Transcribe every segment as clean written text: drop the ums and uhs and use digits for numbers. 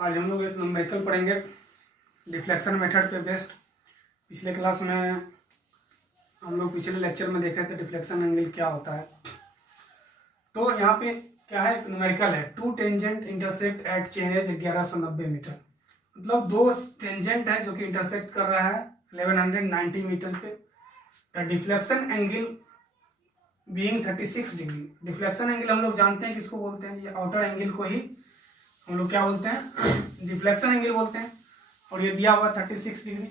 आज हम लोग एक न्यूमेरिकल पढ़ेंगे डिफ्लेक्शन मेथड पे बेस्ड। पिछले क्लास में हम लोग पिछले लेक्चर में देख रहे थे डिफ्लेक्शन एंगल क्या होता है। तो यहाँ पे क्या है, एक न्यूमेरिकल है, two tangent intersect at chainage 1190 metre. मतलब दो टेंजेंट है जो कि इंटरसेक्ट कर रहा है 1190 मीटर पे। The deflection angle being 36 degree. Deflection angle हम लोग जानते हैं किसको बोलते हैं, ये आउटर एंगल को ही हम लोग क्या बोलते हैं, डिफ्लेक्शन एंगल बोलते हैं। और ये दिया हुआ 36 डिग्री।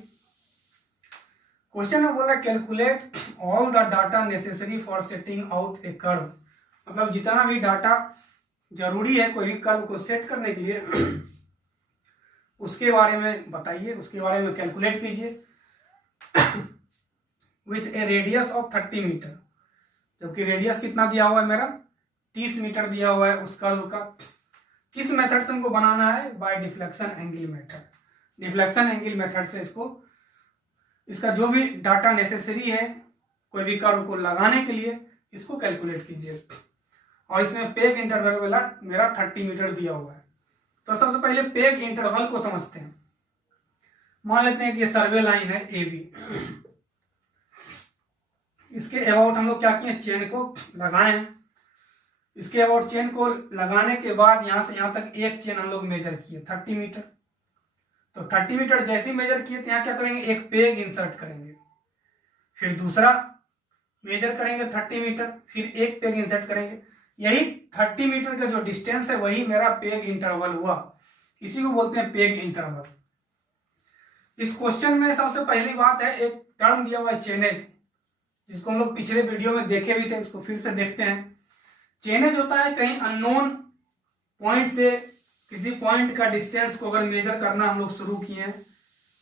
क्वेश्चन में बोल रहा है calculate all the data necessary for setting out A curve. मतलब जितना भी डाटा जरूरी है कोई भी कर्व को सेट करने के लिए उसके बारे में बताइए, उसके बारे में कैलकुलेट कीजिए with a radius of 30 metre. जबकि रेडियस कितना दिया हुआ है मेरा, 30 मीटर दिया हुआ है उस कर्व का। किस मेथड से हमको बनाना है, by deflection angle method. Deflection angle method से इसका जो भी डाटा नेसेसरी है कोई भी कर्व को लगाने के लिए इसको कैलकुलेट कीजिए। और इसमें पेग इंटरवल वाला मेरा 30 मीटर दिया हुआ है। तो सबसे पहले पेग इंटरवल को समझते हैं। मान लेते हैं कि ये सर्वे लाइन है ए बी। इसके अबाउट हम लोग क्या किए, चेन को लगाए हैं। इसके अबाउट चेन को लगाने के बाद यहां से यहां तक एक चेन हम लोग मेजर किए 30 मीटर। तो 30 मीटर जैसे ही मेजर किए तो यहाँ क्या करेंगे, एक पेग इंसर्ट करेंगे। फिर दूसरा मेजर करेंगे 30 मीटर, फिर एक पेग इंसर्ट करेंगे। यही 30 मीटर का जो डिस्टेंस है वही मेरा पेग इंटरवल हुआ। इसी को बोलते हैं पेग इंटरवल। इस क्वेश्चन में सबसे पहली बात है, एक टर्म दिया हुआ है चेनेज, जिसको हम लोग पिछले वीडियो में देखे भी थे, इसको फिर से देखते हैं। चेनेज होता है कहीं अननोन पॉइंट से किसी पॉइंट का डिस्टेंस को अगर मेजर करना हम लोग शुरू किए हैं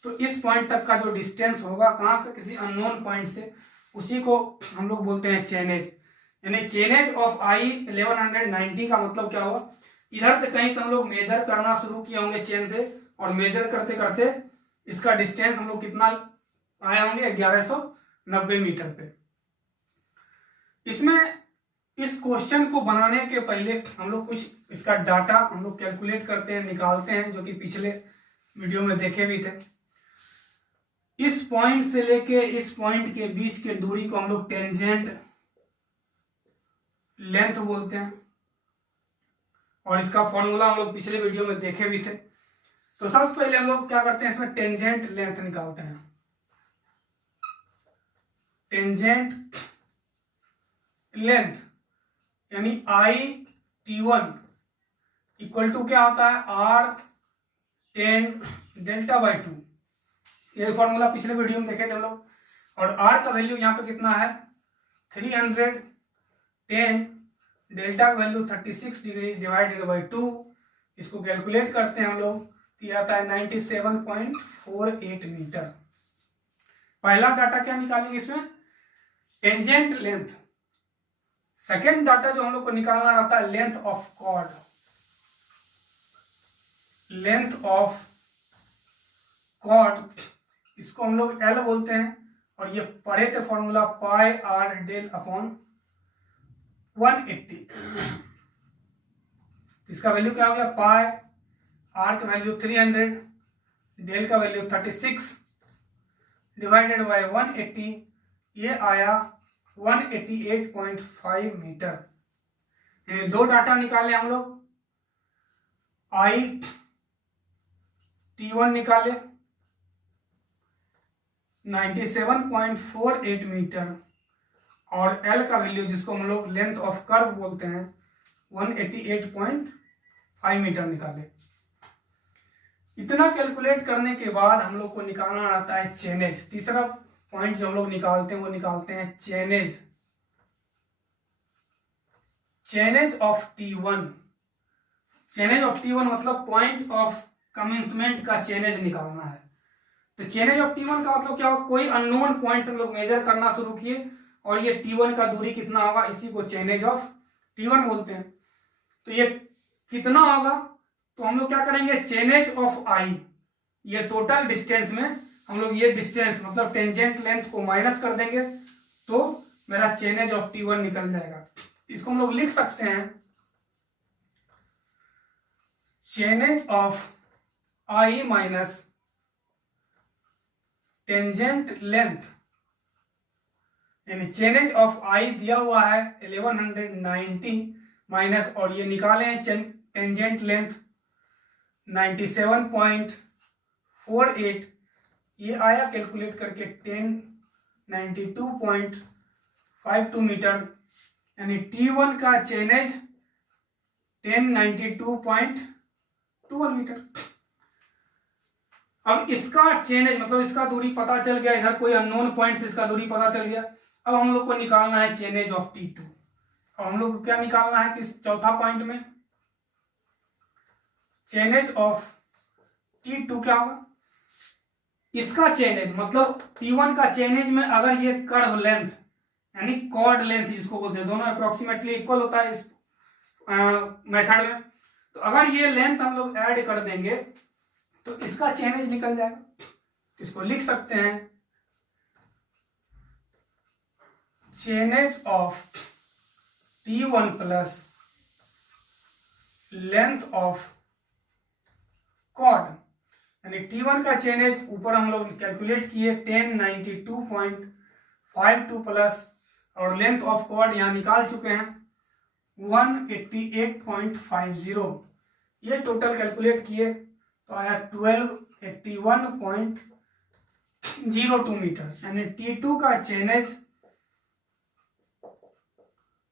तो इस पॉइंट तक का जो डिस्टेंस होगा कहां से, किसी अननोन पॉइंट से, उसी को हम लोग बोलते हैं चेनेज। यानी चेनेज ऑफ आई 1190 का मतलब क्या हुआ, इधर से कहीं से हम लोग मेजर करना शुरू किए होंगे चेन से, और मेजर करते करते इसका डिस्टेंस हम लोग कितना आए होंगे, 1190 मीटर पे। इसमें इस क्वेश्चन को बनाने के पहले हम लोग कुछ इसका डाटा हम लोग कैलकुलेट करते हैं, निकालते हैं, जो कि पिछले वीडियो में देखे भी थे। इस पॉइंट से लेके इस पॉइंट के बीच के दूरी को हम लोग टेंजेंट लेंथ बोलते हैं। और इसका फॉर्मूला हम लोग पिछले वीडियो में देखे भी थे। तो सबसे पहले हम लोग क्या करते हैं, इसमें टेंजेंट लेंथ निकालते हैं। टेंजेंट लेंथ यानी I-T1 इक्वल टू क्या होता है, R10 डेल्टा बाई 2। ये फॉर्मूला पिछले वीडियो में देखे थे हम लोग। और R का वैल्यू यहाँ पे कितना है, 310, डेल्टा का वैल्यू 36 डिग्री डिवाइडेड बाई 2। इसको कैलकुलेट करते हैं हम लोग, तो आता है 97.48 मीटर। पहला डाटा क्या निकालेंगे इसमें, टेंजेंट लेंथ। सेकेंड डाटा जो हम लोग को निकालना रहता है length of chord. Length of chord इसको हम लोग L बोलते हैं। और ये पढ़े थे formula pi R del upon 180। इसका वैल्यू क्या हो गया, पाई आर का वैल्यू 300, डेल का वैल्यू 36 डिवाइडेड बाय 180, ये आया 188.5 मीटर। ये दो डाटा निकाले हम लोग, I-T1 निकाले 97.48 मीटर, और L का वैल्यू जिसको हम लोग लेंथ ऑफ कर्व बोलते हैं 188.5 मीटर निकाले। इतना कैलकुलेट करने के बाद हम लोग को निकालना रहता है चेनेज। तीसरा पॉइंट जो हम लोग निकालते हैं वो निकालते हैं chainage. Chainage of T1। Chainage of T1 मतलब पॉइंट ऑफ कमेंसमेंट का चेनेज निकालना है। तो चेनेज ऑफ T1 का मतलब क्या होगा, कोई अननोन पॉइंट से हम लोग मेजर करना शुरू किए और ये T1 का दूरी कितना होगा, इसी को चेनेज ऑफ T1 बोलते हैं। तो ये कितना होगा, तो हम लोग क्या करेंगे, चेनेज ऑफ I, ये टोटल डिस्टेंस में हम लोग ये डिस्टेंस मतलब टेंजेंट लेंथ को माइनस कर देंगे तो मेरा चेनेज ऑफ T1 निकल जाएगा। इसको हम लोग लिख सकते हैं chainage of I minus tangent length, यानी चेनेज ऑफ आई दिया हुआ है 1190 माइनस, और ये निकाले हैं टेंजेंट लेंथ 97.48, ये आया कैलकुलेट करके 1092.52 मीटर, यानी T1 का चेनेज 1092.21 मीटर। अब इसका चेनेज मतलब इसका दूरी पता चल गया, इधर कोई अननोन पॉइंट से इसका दूरी पता चल गया। अब हम लोग को निकालना है चेनेज ऑफ T2। अब हम लोग को क्या निकालना है कि चौथा पॉइंट में चेनेज ऑफ T2 क्या होगा, इसका चेनेज मतलब T1 का चेनेज में अगर ये कर्व लेंथ यानी कॉर्ड लेंथ जिसको बोलते हैं, दोनों अप्रोक्सीमेटली इक्वल होता है इस मेथड में, तो अगर ये लेंथ हम लोग ऐड कर देंगे तो इसका चेनेज निकल जाएगा। इसको लिख सकते हैं chainage of T1 plus length of chord, यानी T1 का चेनेज ऊपर हम लोग कैलकुलेट किए 1092.52 प्लस, और लेंथ ऑफ कॉर्ड यहां निकाल चुके हैं 188.50, ये टोटल कैलकुलेट किए तो आया 1281.02 मीटर, यानी T2 का चेनेज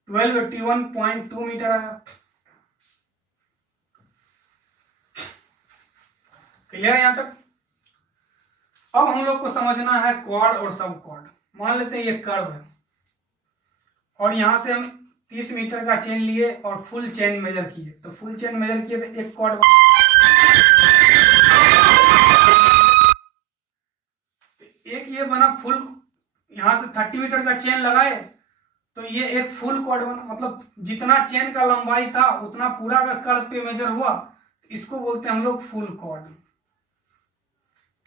1281.2 मीटर आया। क्लियर है यहां तक। अब हम लोग को समझना है कॉर्ड और सब कॉर्ड। मान लेते हैं ये कर्व है और यहां से हम 30 मीटर का चेन लिए और फुल चेन मेजर किए, तो फुल चेन मेजर किए तो एक कॉर्ड, एक ये बना फुल, यहां से 30 मीटर का चेन लगाए तो ये एक फुल कॉर्ड बना, मतलब जितना चेन का लंबाई था उतना पूरा अगर कर्व पे मेजर हुआ तो इसको बोलते हैं हम लोग फुल कॉर्ड।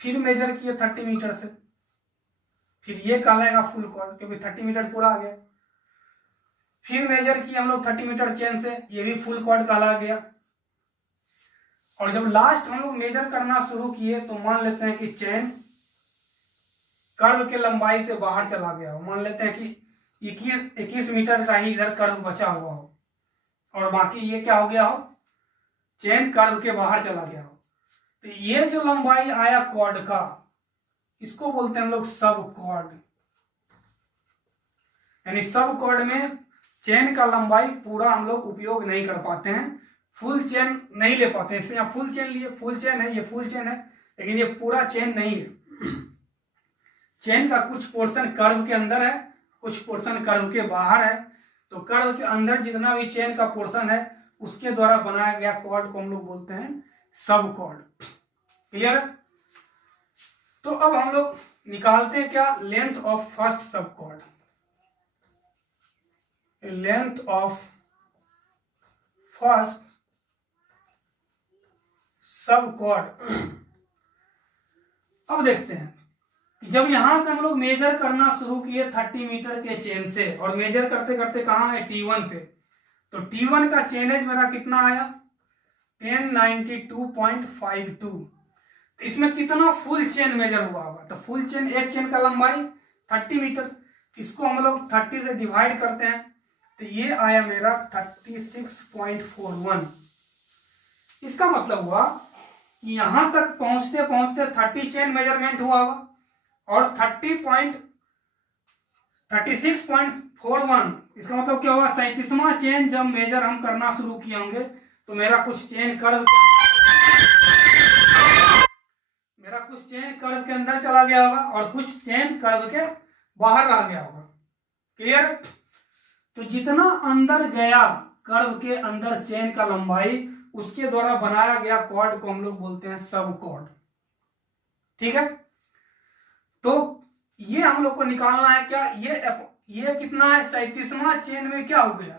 फिर मेजर किए 30 मीटर से, फिर ये कहलाएगा फुल कॉर्ड क्योंकि 30 मीटर पूरा आ गया। फिर मेजर किए हम लोग 30 मीटर चेन से, ये भी फुल कॉर्ड कहला गया। और जब लास्ट हम लोग मेजर करना शुरू किए तो मान लेते हैं कि चेन कर्व के लंबाई से बाहर चला गया हो, मान लेते हैं कि 21 मीटर का ही इधर कर्व बचा हुआ हो और बाकी ये क्या हो गया हो, चेन कर्व के बाहर चला गया हो, तो ये जो लंबाई आया कॉर्ड का इसको बोलते हैं हम लोग सब कॉर्ड। यानी सब कॉर्ड में चेन का लंबाई पूरा हम लोग उपयोग नहीं कर पाते हैं, फुल चेन नहीं ले पाते हैं। इससे यहाँ फुल चेन लिए, फुल चेन है, ये फुल चेन है, लेकिन ये पूरा चेन नहीं है। चेन का कुछ पोर्शन कर्व के अंदर है, कुछ पोर्शन कर्व के बाहर है, तो कर्व के अंदर जितना भी चेन का पोर्शन है उसके द्वारा बनाया गया कॉर्ड को हम लोग बोलते हैं सब कॉर्ड। क्लियर। तो अब हम लोग निकालते हैं क्या, लेंथ ऑफ फर्स्ट सब कॉर्ड, लेंथ ऑफ फर्स्ट सब कॉर्ड। अब देखते हैं कि जब यहां से हम लोग मेजर करना शुरू किए 30 मीटर के चेन से, और मेजर करते करते कहां है, T1 पे, तो T1 का चेनेज मेरा कितना आया 1092.52। इसमें कितना फुल चेन मेजर हुआ होगा, तो फुल चेन, एक चेन का लंबाई 30 मीटर, इसको हम लोग 30 से डिवाइड करते हैं तो ये आया मेरा 36.41। इसका मतलब हुआ कि यहां तक पहुंचते पहुंचते 30 चेन मेजरमेंट हुआ होगा और 36.41। इसका मतलब क्या होगा, 37वां चेन जब मेजर हम करना शुरू किए होंगे तो मेरा कुछ चेन कर्व के अंदर चला गया होगा और कुछ चेन कर्व के बाहर रह गया होगा। क्लियर। तो जितना अंदर गया कर्व के अंदर चेन का लंबाई, उसके द्वारा बनाया गया कॉर्ड को हम लोग बोलते हैं सब कॉर्ड। ठीक है। तो ये हम लोग को निकालना है क्या, ये कितना है, 37वां चेन में क्या हो गया,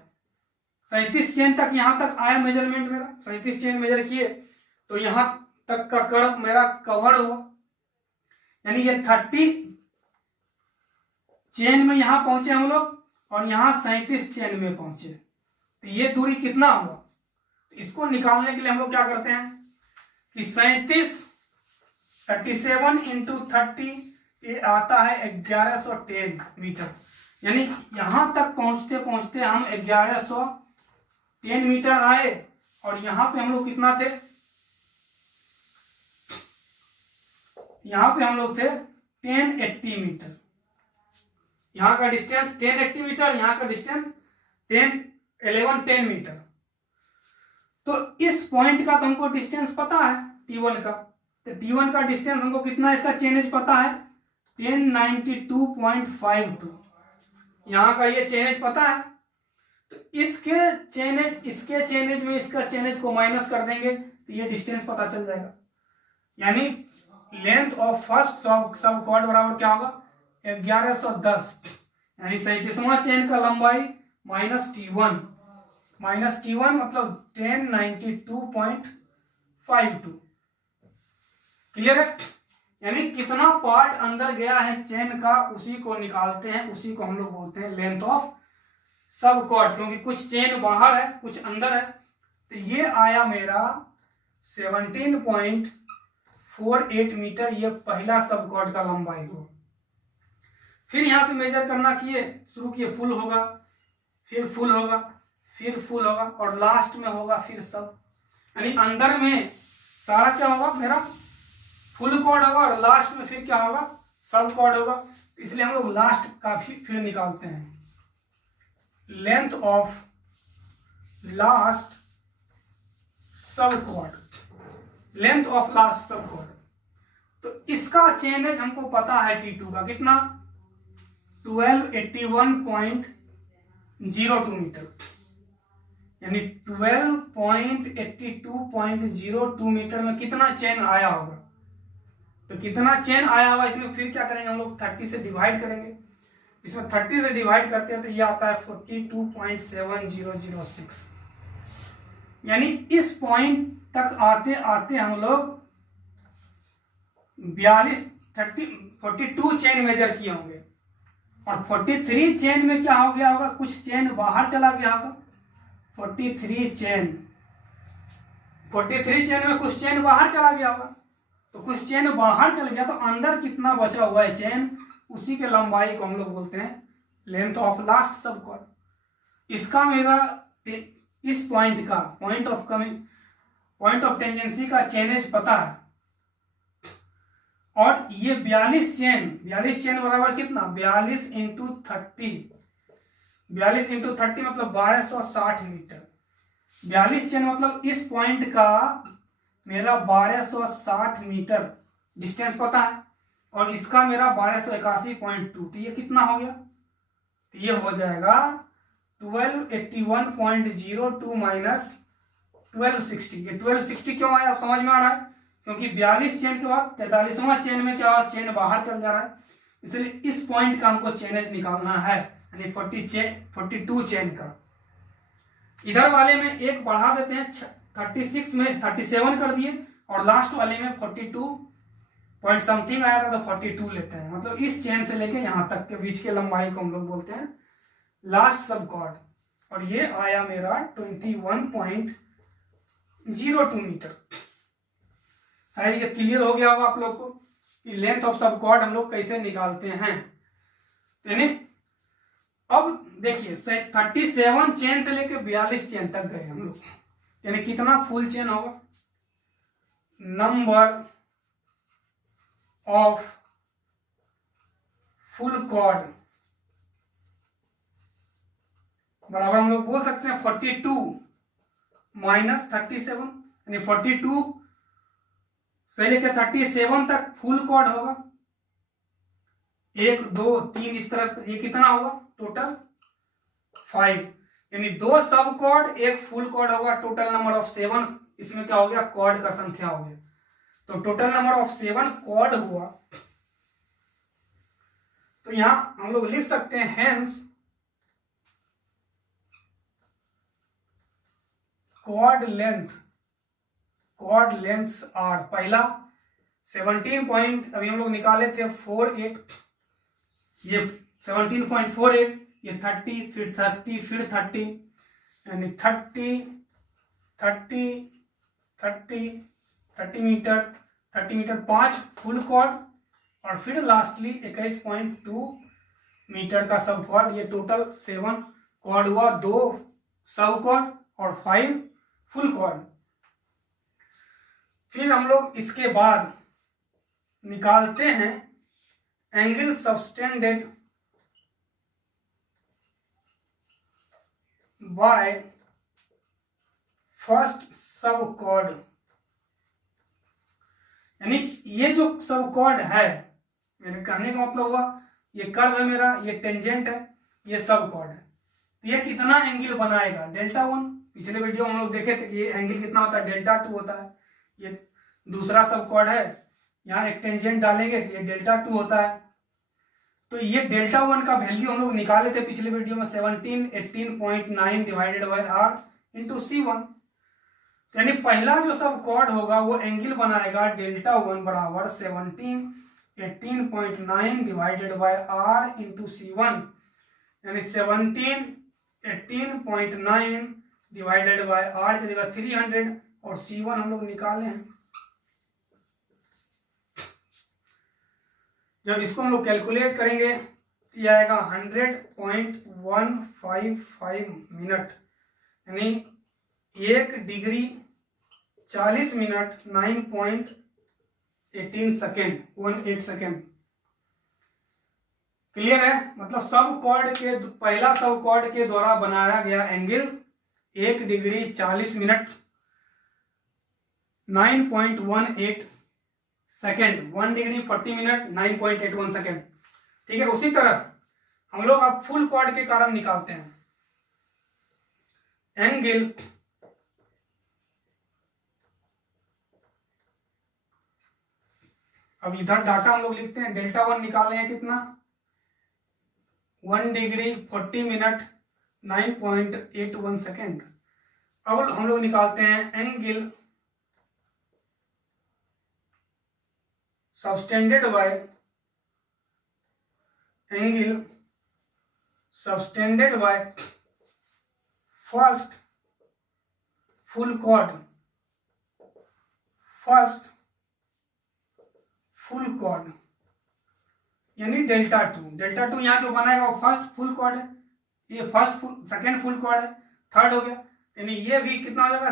37 चेन तक यहां तक आया मेजरमेंट मेरा, 37 चेन मेजर किए तो यहां तक का कर्व मेरा कवर हुआ, यानी ये 30 चेन में यहां पहुंचे हम लोग और यहां 37 चेन में पहुंचे, तो ये दूरी कितना हुआ। तो इसको निकालने के लिए हम लोग क्या करते हैं, कि 37 इंटू 30 ये आता है 1110 मीटर। यानी यहां तक पहुंचते पहुंचते हम 1110 मीटर आए, और यहां पे हम लोग कितना थे, यहां पे हम लोग थे 1080 मीटर। यहां का डिस्टेंस 1080 मीटर, यहां का डिस्टेंस 1110 मीटर। तो इस पॉइंट का तो हमको डिस्टेंस पता है T1 का, तो T1 का डिस्टेंस हमको कितना, इसका चेनेज पता है 1092.52। यहां का ये चेनेज पता है, तो इसके चेनेज में इसका चेनेज को माइनस कर देंगे तो ये डिस्टेंस पता चल जाएगा। यानी लेंथ ऑफ फर्स्ट सब कॉर्ड बराबर क्या होगा 1110, यानी 37वां चेन का लंबाई माइनस T1 मतलब 1092.52। क्लियर है? यानी कितना पार्ट अंदर गया है चेन का उसी को निकालते हैं, उसी को हम लोग बोलते हैं लेंथ ऑफ सब कॉर्ड, क्योंकि कुछ चेन बाहर है कुछ अंदर है। तो ये आया मेरा 17.48 मीटर, ये पहला सब कॉर्ड का लंबाई हो। फिर यहां से मेजर करना शुरू किए, फुल होगा, फिर फुल होगा, फिर फुल होगा, और लास्ट में होगा फिर सब। यानी अंदर में सारा क्या होगा मेरा फुल कॉर्ड होगा, और लास्ट में फिर क्या होगा सब कॉर्ड होगा। इसलिए हम लोग लास्ट का फिर निकालते हैं, length of last sub cord, length of last sub cord. तो इसका चेनेज हमको पता है T2 का कितना 1281.02 मीटर, यानी 1282.02 मीटर में कितना चेन आया होगा। तो कितना चेन आया होगा इसमें फिर क्या करेंगे हम लोग 30 से डिवाइड करेंगे। इसमें 30 से डिवाइड करते हैं तो ये आता है 42.7006। यानी इस पॉइंट तक आते आते हम लोग 42 चेन मेजर किए होंगे, और 43 चेन में क्या हो गया होगा, कुछ चेन बाहर चला गया होगा। 43 चेन में कुछ चेन बाहर चला गया होगा, तो कुछ चेन बाहर चल गया, तो अंदर कितना बचा हुआ है चेन, उसी के लंबाई को हम लोग बोलते हैं length of last sub cord. इसका मेरा इस पॉइंट का पॉइंट ऑफ टेंजेंसी का चेनेज पता है, और ये 42 चेन बराबर कितना 42 इंटू 30 मतलब 1260 मीटर। 42 चेन मतलब इस पॉइंट का मेरा 1260 मीटर डिस्टेंस पता है, और इसका मेरा 1281.2। तो ये कितना हो गया, तो ये हो जाएगा 1281.02 माइनस 1260। ये 1260 क्यों आया, आप समझ में आ रहा है, क्योंकि 42 चेन के बाद 43वां चेन में क्या हुआ, चेन बाहर चल जा रहा है, इसलिए इस पॉइंट का हमको चेनेज निकालना है, यानी 42 चेन का। इधर वाले में एक बढ़ा देते हैं, 36 में 37 कर दिए, और लास्ट वाले में 42 पॉइंट समथिंग आया था तो 42 लेते हैं। मतलब इस चेन से लेके यहां तक के बीच के लंबाई को हम लोग बोलते हैं लास्ट सब कॉर्ड, और ये आया मेरा 21.02 मीटर। शायद ये क्लियर हो गया होगा आप लोग को कि लेंथ ऑफ सब कॉर्ड हम लोग कैसे निकालते हैं। यानी अब देखिए 37 चेन से लेके 42 चेन तक गए हम लोग, यानी कितना फुल चेन होगा, नंबर ऑफ फुल कॉर्ड बराबर हम लोग बोल सकते हैं 42 माइनस 37, यानी 42 से लेकर 37 तक फुल कॉर्ड होगा, 1 2 3 इस तरह से, ये कितना होगा टोटल 5, यानी 2 सब कॉर्ड 1 फुल कॉर्ड होगा, टोटल नंबर ऑफ 7। इसमें क्या हो गया, कॉर्ड का संख्या हो गया, तो टोटल नंबर ऑफ 7 कॉर्ड हुआ। तो यहां हम लोग लिख सकते हैं हेंस कॉर्ड लेंथ्स आर, पहला 17 पॉइंट अभी हम लोग निकाले थे 48, ये 17.48, ये 30 फिर 30 फिर 30, यानी 30 30 30 30 मीटर 5 फुल कॉर्ड और फिर लास्टली 21.2 मीटर का सब कॉर्ड। ये टोटल 7 कॉर्ड हुआ, 2 सब कॉर्ड और 5 फुल कॉर्ड। फिर हम लोग इसके बाद निकालते हैं एंगल सबटेंडेड बाय फर्स्ट सब कॉर्ड। यानी ये जो सब कॉर्ड है, मेरे कहने का मतलब हुआ ये कर्व है मेरा, ये टेंजेंट है, ये सब कॉर्ड है, ये कितना एंगल बनाएगा, डेल्टा 1। पिछले वीडियो में हम लोग देखे थे कि ये एंगल कितना होता है, डेल्टा 2 होता है। ये दूसरा सब कॉर्ड है, यहाँ एक टेंजेंट डालेंगे तो ये डेल्टा 2 होता है। तो ये डेल्टा 1 का वैल्यू हम लोग निकाले थे पिछले वीडियो में, 18.9 divided by r into C1। यानी पहला जो सब कॉर्ड होगा वो एंगल बनाएगा डेल्टा 1 बराबर 18.9 divided by r into C1। यानी 18.9 डिवाइडेड बाय r की जगह 300 और C1 हम लोग निकाले हैं। जब इसको हम लोग कैलकुलेट करेंगे तो यह आएगा 100.155 मिनट, यानी 1 degree 40 minute 9.18 second, 18 second. Clear है? मतलब सब कॉर्ड के पहला सब कॉर्ड के द्वारा बनाया गया angle 1 degree 40 minute 9.18 second, 1 degree 40 minute 9.81 second. ठीक है, उसी तरह हम लोग अब फुल कॉर्ड के कारण निकालते हैं एंगल अब इधर डाटा हम लोग लिखते हैं, डेल्टा 1 निकाले हैं कितना, 1 डिग्री 40 मिनट 9.81 सेकेंड। अब हम लोग निकालते हैं angle subtended by first full chord यानी डेल्टा 2। डेल्टा 2 यहाँ जो बनाएगा वो फर्स्ट फुल कॉर्ड है, ये सेकेंड फुल कॉर्ड है, थर्ड हो गया। यानी ये भी कितना हो जाएगा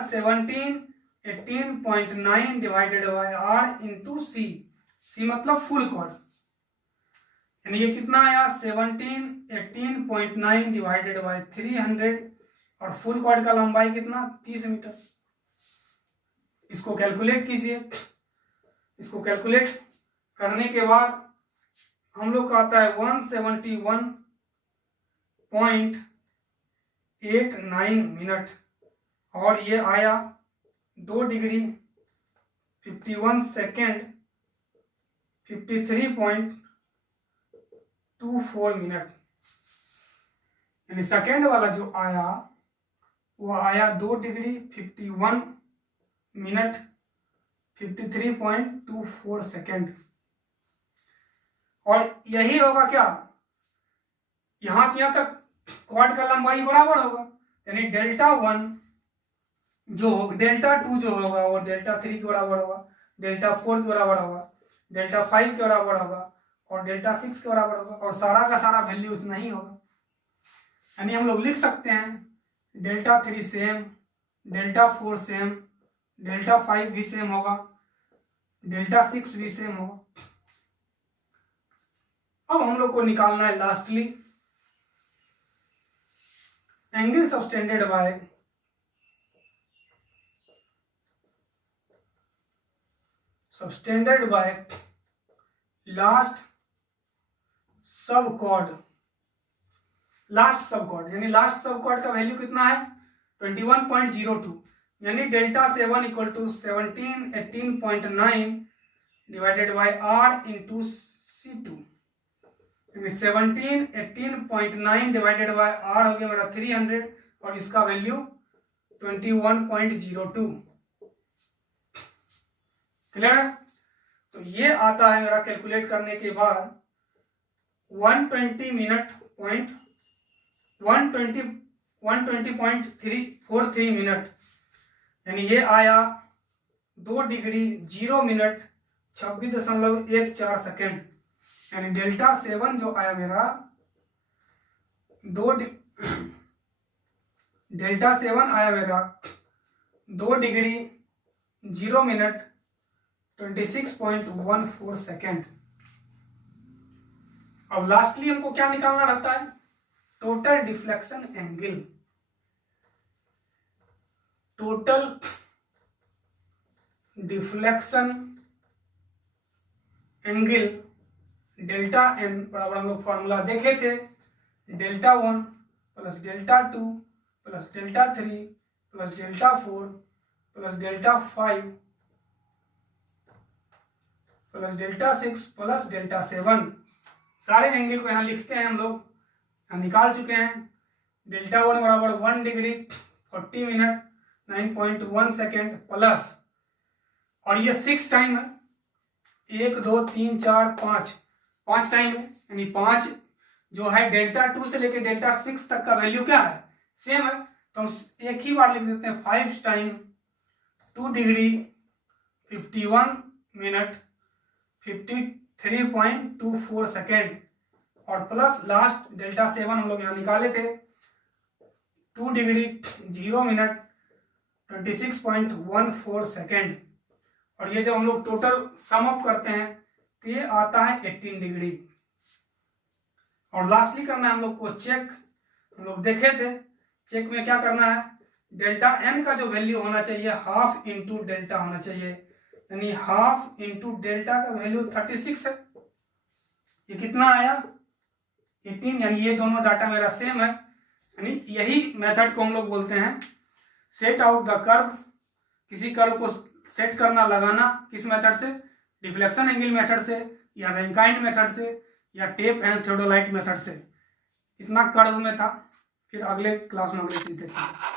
18.9 divided by r into C मतलब फुल कॉर्ड। यानी ये कितना आया 18.9 डिवाइडेड बाय 300 और फुल कॉर्ड का लंबाई कितना 30 मीटर। इसको कैलकुलेट कीजिए। इसको कैलकुलेट करने के बाद हम लोग का आता है 171.89 मिनट और ये आया 2 डिग्री 51 सेकेंड 53.24 मिनट। यानी सेकेंड वाला जो आया वो आया 2 डिग्री 51 मिनट 53.24 सेकेंड। और यही होगा क्या, यहां से यहां तक कॉर्ड का लंबाई बराबर होगा। यानी डेल्टा 1 जो डेल्टा 2 जो होगा वो डेल्टा 3 के बराबर होगा, डेल्टा 4 के बराबर होगा, डेल्टा 5 के बराबर होगा और डेल्टा 6 के बराबर होगा और सारा का सारा वैल्यू उतना ही होगा। यानी हम लोग लिख सकते हैं delta 3 same, delta 4 same, delta 5 भी सेम होगा, डेल्टा 6 भी सेम होगा। अब हम लोग को निकालना है lastly angle subtended by last sub chord. यानी लास्ट सब कॉर्ड का वैल्यू कितना है 21.02। यानी delta 7 equal to 18.9 divided by r into C2। 18.9 divided by r हो गया मेरा 300 और इसका वैल्यू 21.02। क्लियर है? तो ये आता है मेरा कैलकुलेट करने के बाद 120 मिनट 120.343 मिनट। यानी ये आया 2 डिग्री 0 मिनट 26.14 सेकेंड, यानी डेल्टा 7 जो आया मेरा डेल्टा 7 आया मेरा 2 डिग्री 0 मिनट 26.14 सेकेंड। अब लास्टली हमको क्या निकालना रहता है, total deflection angle. Total deflection angle delta N बराबर हम लोग फॉर्मूला देखे थे, delta 1 plus delta 2 plus delta 3 plus delta 4 plus delta 5 plus delta 6 plus delta 7। सारे एंगल को यहाँ लिखते हैं हम लोग, यहाँ निकाल चुके हैं। डेल्टा 1 बराबर 1 डिग्री 40 मिनट 9.1 सेकेंड प्लस, और ये 6 टाइम है, 1 2 3 4 5 टाइम है, यानी 5 जो है डेल्टा 2 से लेके डेल्टा 6 तक का वैल्यू क्या है, सेम है, तो हम एक ही बार लिख देते हैं 5 टाइम 2 डिग्री 51 मिनट 53.24 सेकेंड, और प्लस लास्ट डेल्टा 7 हम लोग यहाँ निकाले थे 2 डिग्री 0 मिनट 26.14 सेकेंड, और ये जब हम लोग टोटल सम अप करते हैं तो ये आता है 18 डिग्री। और लास्टली करना है हम लोग को चेक, हम लोग देखे थे चेक में क्या करना है, डेल्टा एन का जो वैल्यू होना चाहिए हाफ इंटू डेल्टा होना चाहिए, यानी हाफ इंटू डेल्टा का वैल्यू 36 है, ये कितना आया 18, यानी ये दोनों डाटा मेरा सेम है, यानी यही मेथड को हम लोग बोलते हैं सेट आउट द कर्व। किसी कर्व को सेट करना, लगाना किस मेथड से, डिफ्लेक्शन एंगल मेथड से, या रैंकाइन मेथड से, या टेप एंड थियोडोलाइट मेथड से। इतना कर्व में था, फिर अगले क्लास में अगले चीज देखेंगे।